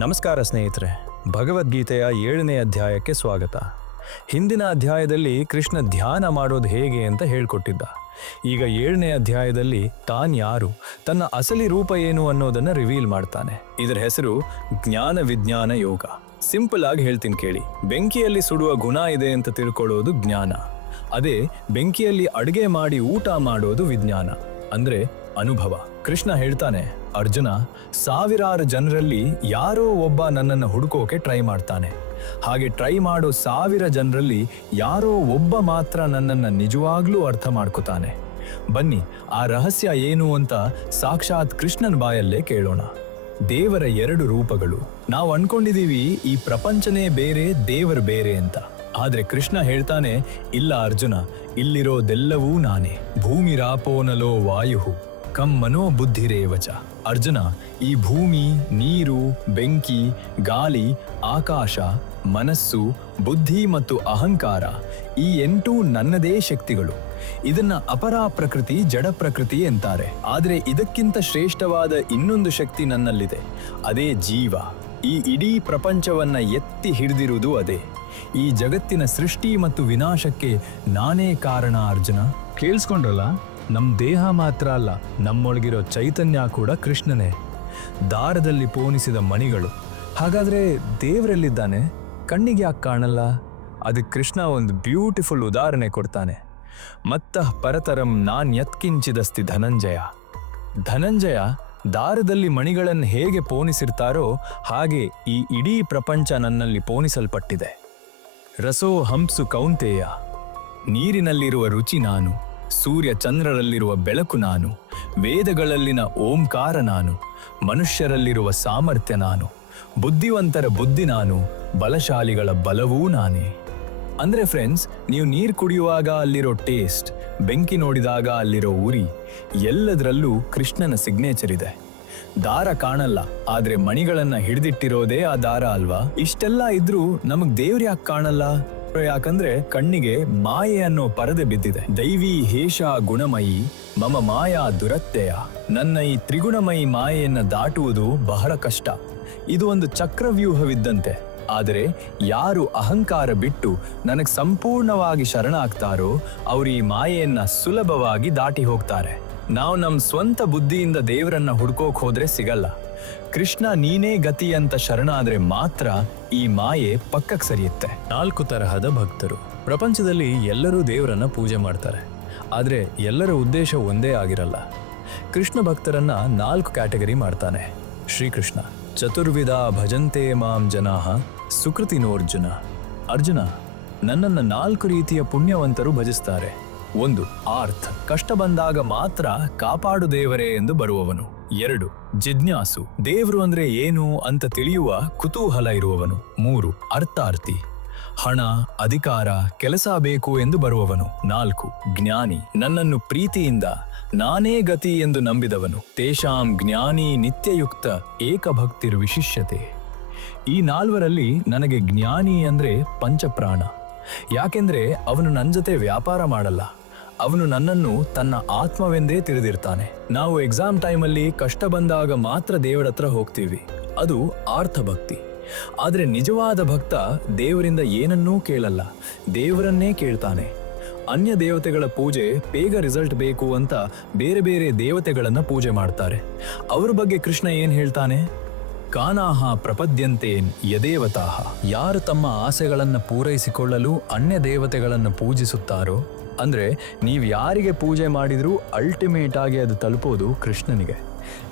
ನಮಸ್ಕಾರ ಸ್ನೇಹಿತರೆ, ಭಗವದ್ಗೀತೆಯ 7ನೇ ಅಧ್ಯಾಯಕ್ಕೆ ಸ್ವಾಗತ. ಹಿಂದಿನ ಅಧ್ಯಾಯದಲ್ಲಿ ಕೃಷ್ಣ ಧ್ಯಾನ ಮಾಡೋದು ಹೇಗೆ ಅಂತ ಹೇಳ್ಕೊಟ್ಟಿದ್ದ. ಈಗ 7ನೇ ಅಧ್ಯಾಯದಲ್ಲಿ ಯಾರು, ತನ್ನ ಅಸಲಿ ರೂಪ ಏನು ಅನ್ನೋದನ್ನ ರಿವೀಲ್ ಮಾಡ್ತಾನೆ. ಇದರ ಹೆಸರು ಜ್ಞಾನ ವಿಜ್ಞಾನ ಯೋಗ. ಸಿಂಪಲ್ ಆಗಿ ಹೇಳ್ತೀನಿ ಕೇಳಿ. ಬೆಂಕಿಯಲ್ಲಿ ಸುಡುವ ಗುಣ ಇದೆ ಅಂತ ತಿಳ್ಕೊಳ್ಳೋದು ಜ್ಞಾನ. ಅದೇ ಬೆಂಕಿಯಲ್ಲಿ ಅಡುಗೆ ಮಾಡಿ ಊಟ ಮಾಡೋದು ವಿಜ್ಞಾನ, ಅಂದ್ರೆ ಅನುಭವ. ಕೃಷ್ಣ ಹೇಳ್ತಾನೆ, ಅರ್ಜುನ, ಸಾವಿರಾರು ಜನರಲ್ಲಿ ಯಾರೋ ಒಬ್ಬ ನನ್ನನ್ನು ಹುಡುಕೋಕೆ ಟ್ರೈ ಮಾಡ್ತಾನೆ. ಹಾಗೆ ಟ್ರೈ ಮಾಡೋ 1000 ಜನರಲ್ಲಿ ಯಾರೋ ಒಬ್ಬ ಮಾತ್ರ ನನ್ನನ್ನು ನಿಜವಾಗ್ಲೂ ಅರ್ಥ ಮಾಡ್ಕೋತಾನೆ. ಬನ್ನಿ, ಆ ರಹಸ್ಯ ಏನು ಅಂತ ಸಾಕ್ಷಾತ್ ಕೃಷ್ಣನ ಬಾಯಲ್ಲೇ ಕೇಳೋಣ. ದೇವರ 2 ರೂಪಗಳು. ನಾವು ಅನ್ಕೊಂಡಿದೀವಿ ಈ ಪ್ರಪಂಚನೇ ಬೇರೆ, ದೇವರು ಬೇರೆ ಅಂತ. ಆದ್ರೆ ಕೃಷ್ಣ ಹೇಳ್ತಾನೆ, ಇಲ್ಲ ಅರ್ಜುನ, ಇಲ್ಲಿರೋದೆಲ್ಲವೂ ನಾನೇ. ಭೂಮಿರಾಪೋನಲೋ ವಾಯು ಕಂ ಮನೋ ಬುದ್ಧಿರೇವಚ. ಅರ್ಜುನ, ಈ ಭೂಮಿ, ನೀರು, ಬೆಂಕಿ, ಗಾಳಿ, ಆಕಾಶ, ಮನಸ್ಸು, ಬುದ್ಧಿ ಮತ್ತು ಅಹಂಕಾರ, ಈ 8 ನನ್ನದೇ ಶಕ್ತಿಗಳು. ಇದನ್ನ ಅಪರಾ ಪ್ರಕೃತಿ, ಜಡ ಪ್ರಕೃತಿ ಎಂತಾರೆ. ಆದ್ರೆ ಇದಕ್ಕಿಂತ ಶ್ರೇಷ್ಠವಾದ ಇನ್ನೊಂದು ಶಕ್ತಿ ನನ್ನಲ್ಲಿದೆ, ಅದೇ ಜೀವ. ಈ ಇಡೀ ಪ್ರಪಂಚವನ್ನ ಎತ್ತಿ ಹಿಡಿದಿರುವುದು ಅದೇ. ಈ ಜಗತ್ತಿನ ಸೃಷ್ಟಿ ಮತ್ತು ವಿನಾಶಕ್ಕೆ ನಾನೇ ಕಾರಣ ಅರ್ಜುನ. ಕೇಳಿಸ್ಕೊಂಡ್ರಲ್ಲ, ನಮ್ಮ ದೇಹ ಮಾತ್ರ ಅಲ್ಲ, ನಮ್ಮೊಳಗಿರೋ ಚೈತನ್ಯ ಕೂಡ ಕೃಷ್ಣನೇ. ದಾರದಲ್ಲಿ ಪೋಣಿಸಿದ ಮಣಿಗಳು. ಹಾಗಾದ್ರೆ ದೇವರೆಲ್ಲಿದ್ದಾನೆ? ಕಣ್ಣಿಗೆ ಯಾಕೆ ಕಾಣಲ್ಲ? ಅದಕ್ಕೆ ಕೃಷ್ಣ ಒಂದು ಬ್ಯೂಟಿಫುಲ್ ಉದಾಹರಣೆ ಕೊಡ್ತಾನೆ. ಮತ್ತಃ ಪರತರಂ ನಾನ್ಯತ್ಕಿಂಚಿದಸ್ತಿ ಧನಂಜಯ. ಧನಂಜಯ ದಾರದಲ್ಲಿ ಮಣಿಗಳನ್ನು ಹೇಗೆ ಪೋಣಿಸಿರ್ತಾರೋ ಹಾಗೆ ಈ ಇಡೀ ಪ್ರಪಂಚ ನನ್ನಲ್ಲಿ ಪೋಣಿಸಲ್ಪಟ್ಟಿದೆ. ರಸೋ ಹಂಸು ಕೌಂತೇಯ. ನೀರಿನಲ್ಲಿರುವ ರುಚಿ ನಾನು, ಸೂರ್ಯ ಚಂದ್ರರಲ್ಲಿರುವ ಬೆಳಕು ನಾನು, ವೇದಗಳಲ್ಲಿನ ಓಂಕಾರ ನಾನು, ಮನುಷ್ಯರಲ್ಲಿರುವ ಸಾಮರ್ಥ್ಯ ನಾನು, ಬುದ್ಧಿವಂತರ ಬುದ್ಧಿ ನಾನು, ಬಲಶಾಲಿಗಳ ಬಲವೂ ನಾನೇ. ಅಂದ್ರೆ ಫ್ರೆಂಡ್ಸ್, ನೀವು ನೀರು ಕುಡಿಯುವಾಗ ಅಲ್ಲಿರೋ ಟೇಸ್ಟ್, ಬೆಂಕಿ ನೋಡಿದಾಗ ಅಲ್ಲಿರೋ ಉರಿ, ಎಲ್ಲದರಲ್ಲೂ ಕೃಷ್ಣನ ಸಿಗ್ನೇಚರ್ ಇದೆ. ದಾರ ಕಾಣಲ್ಲ, ಆದ್ರೆ ಮಣಿಗಳನ್ನ ಹಿಡಿದಿಟ್ಟಿರೋದೇ ಆ ದಾರ ಅಲ್ವಾ? ಇಷ್ಟೆಲ್ಲ ಇದ್ರೂ ನಮಗ್ ದೇವ್ರು ಯಾಕೆ ಕಾಣಲ್ಲ? ಯಾಕಂದ್ರೆ ಕಣ್ಣಿಗೆ ಮಾಯೆ ಅನ್ನೋ ಪರದೆ ಬಿದ್ದಿದೆ. ದೈವಿ ಹೇಷ ಗುಣಮಯಿ ಮಮ ಮಾಯಾ ದುರತ್ಯಯ. ನನ್ನ ಈ ತ್ರಿಗುಣಮಯಿ ಮಾಯೆಯನ್ನ ದಾಟುವುದು ಬಹಳ ಕಷ್ಟ. ಇದು ಒಂದು ಚಕ್ರವ್ಯೂಹವಿದ್ದಂತೆ. ಆದರೆ ಯಾರು ಅಹಂಕಾರ ಬಿಟ್ಟು ನನಗೆ ಸಂಪೂರ್ಣವಾಗಿ ಶರಣಾಗ್ತಾರೋ ಅವರು ಈ ಮಾಯೆಯನ್ನ ಸುಲಭವಾಗಿ ದಾಟಿ ಹೋಗ್ತಾರೆ. ನಾವು ನಮ್ಮ ಸ್ವಂತ ಬುದ್ಧಿಯಿಂದ ದೇವರನ್ನ ಹುಡ್ಕೋಕ್ ಹೋದ್ರೆ ಸಿಗಲ್ಲ. ಕೃಷ್ಣ ನೀನೇ ಗತಿ ಅಂತ ಶರಣಾದ್ರೆ ಮಾತ್ರ ಈ ಮಾಯೆ ಪಕ್ಕಕ್ಕೆ ಸರಿಯುತ್ತೆ. 4 ತರಹದ ಭಕ್ತರು. ಪ್ರಪಂಚದಲ್ಲಿ ಎಲ್ಲರೂ ದೇವರನ್ನ ಪೂಜೆ ಮಾಡ್ತಾರೆ, ಆದ್ರೆ ಎಲ್ಲರ ಉದ್ದೇಶ ಒಂದೇ ಆಗಿರಲ್ಲ. ಕೃಷ್ಣ ಭಕ್ತರನ್ನ 4 ಕ್ಯಾಟಗರಿ ಮಾಡ್ತಾನೆ ಶ್ರೀಕೃಷ್ಣ. ಚತುರ್ವಿಧ ಭಜಂತೆ ಮಾಂ ಜನಾಃ ಸುಕೃತಿನೋರ್ಜುನ. ಅರ್ಜುನ, ನನ್ನನ್ನು 4 ರೀತಿಯ ಪುಣ್ಯವಂತರು ಭಜಿಸ್ತಾರೆ. 1. ಆರ್ಥ, ಕಷ್ಟ ಬಂದಾಗ ಮಾತ್ರ ಕಾಪಾಡು ದೇವರೇ ಎಂದು ಬರುವವನು. 2. ಜಿಜ್ಞಾಸು, ದೇವ್ರು ಅಂದ್ರೆ ಏನು ಅಂತ ತಿಳಿಯುವ ಕುತೂಹಲ ಇರುವವನು. 3. ಅರ್ಥಾರ್ಥಿ, ಹಣ, ಅಧಿಕಾರ, ಕೆಲಸ ಬೇಕು ಎಂದು ಬರುವವನು. 4. ಜ್ಞಾನಿ, ನನ್ನನ್ನು ಪ್ರೀತಿಯಿಂದ ನಾನೇ ಗತಿ ಎಂದು ನಂಬಿದವನು. ತೇಷಾಂ ಜ್ಞಾನಿ ನಿತ್ಯಯುಕ್ತ ಏಕಭಕ್ತಿರ್ ವಿಶಿಷ್ಯತೆ. ಈ 4ರಲ್ಲಿ ನನಗೆ ಜ್ಞಾನಿ ಅಂದ್ರೆ ಪಂಚಪ್ರಾಣ. ಯಾಕೆಂದ್ರೆ ಅವನು ನನ್ನ ಜೊತೆ ವ್ಯಾಪಾರ ಮಾಡಲ್ಲ, ಅವನು ನನ್ನನ್ನು ತನ್ನ ಆತ್ಮವೆಂದೇ ತಿಳಿದಿರ್ತಾನೆ. ನಾವು ಎಕ್ಸಾಮ್ ಟೈಮಲ್ಲಿ ಕಷ್ಟ ಬಂದಾಗ ಮಾತ್ರ ದೇವರ ಹತ್ರ ಹೋಗ್ತೀವಿ, ಅದು ಆರ್ಥಭಕ್ತಿ. ಆದ್ರೆ ನಿಜವಾದ ಭಕ್ತ ದೇವರಿಂದ ಏನನ್ನೂ ಕೇಳಲ್ಲ, ದೇವರನ್ನೇ ಕೇಳ್ತಾನೆ. ಅನ್ಯ ದೇವತೆಗಳ ಪೂಜೆ ಬೇಗ ರಿಸಲ್ಟ್ ಬೇಕು ಅಂತ ಬೇರೆ ಬೇರೆ ದೇವತೆಗಳನ್ನ ಪೂಜೆ ಮಾಡ್ತಾರೆ. ಅವ್ರ ಬಗ್ಗೆ ಕೃಷ್ಣ ಏನ್ ಹೇಳ್ತಾನೆ? ಕಾನಾಹ ಪ್ರಪದ್ಯಂತೇನ್ ಯದೇವತಾಹ. ಯಾರು ತಮ್ಮ ಆಸೆಗಳನ್ನು ಪೂರೈಸಿಕೊಳ್ಳಲು ಅನ್ಯ ದೇವತೆಗಳನ್ನು ಪೂಜಿಸುತ್ತಾರೋ, ಅಂದ್ರೆ ನೀವು ಯಾರಿಗೆ ಪೂಜೆ ಮಾಡಿದ್ರೂ ಅಲ್ಟಿಮೇಟ್ ಆಗಿ ಅದು ತಲುಪೋದು ಕೃಷ್ಣನಿಗೆ.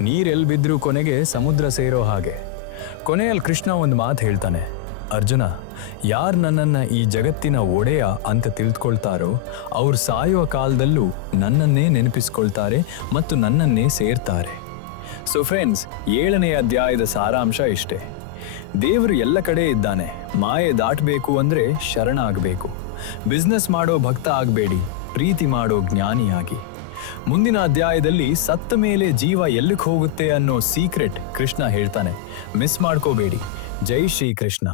ನೀರೆಲ್ಲಿ ಬಿದ್ರೂ ಕೊನೆಗೆ ಸಮುದ್ರ ಸೇರೋ ಹಾಗೆ. ಕೊನೆಯಲ್ಲಿ ಕೃಷ್ಣ ಒಂದು ಮಾತು ಹೇಳ್ತಾನೆ, ಅರ್ಜುನ, ಯಾರು ನನ್ನನ್ನು ಈ ಜಗತ್ತಿನ ಒಡೆಯ ಅಂತ ತಿಳಿದುಕೊಳ್ತಾರೋ ಅವ್ರು ಸಾಯುವ ಕಾಲದಲ್ಲೂ ನನ್ನನ್ನೇ ನೆನಪಿಸ್ಕೊಳ್ತಾರೆ ಮತ್ತು ನನ್ನನ್ನೇ ಸೇರ್ತಾರೆ. ಸೊ ಫ್ರೆಂಡ್ಸ್, 7ನೇ ಅಧ್ಯಾಯದ ಸಾರಾಂಶ ಇಷ್ಟೇ. ದೇವರು ಎಲ್ಲ ಕಡೆ ಇದ್ದಾನೆ. ಮಾಯೆ ದಾಟಬೇಕು ಅಂದ್ರೆ ಶರಣ ಆಗಬೇಕು. ಬಿಸ್ನೆಸ್ ಮಾಡೋ ಭಕ್ತ ಆಗಬೇಡಿ, ಪ್ರೀತಿ ಮಾಡೋ ಜ್ಞಾನಿಯಾಗಿ. ಮುಂದಿನ ಅಧ್ಯಾಯದಲ್ಲಿ ಸತ್ತ ಮೇಲೆ ಜೀವ ಎಲ್ಲಿಗೆ ಹೋಗುತ್ತೆ ಅನ್ನೋ ಸೀಕ್ರೆಟ್ ಕೃಷ್ಣ ಹೇಳ್ತಾನೆ. ಮಿಸ್ ಮಾಡ್ಕೋಬೇಡಿ. ಜೈ ಶ್ರೀ ಕೃಷ್ಣ.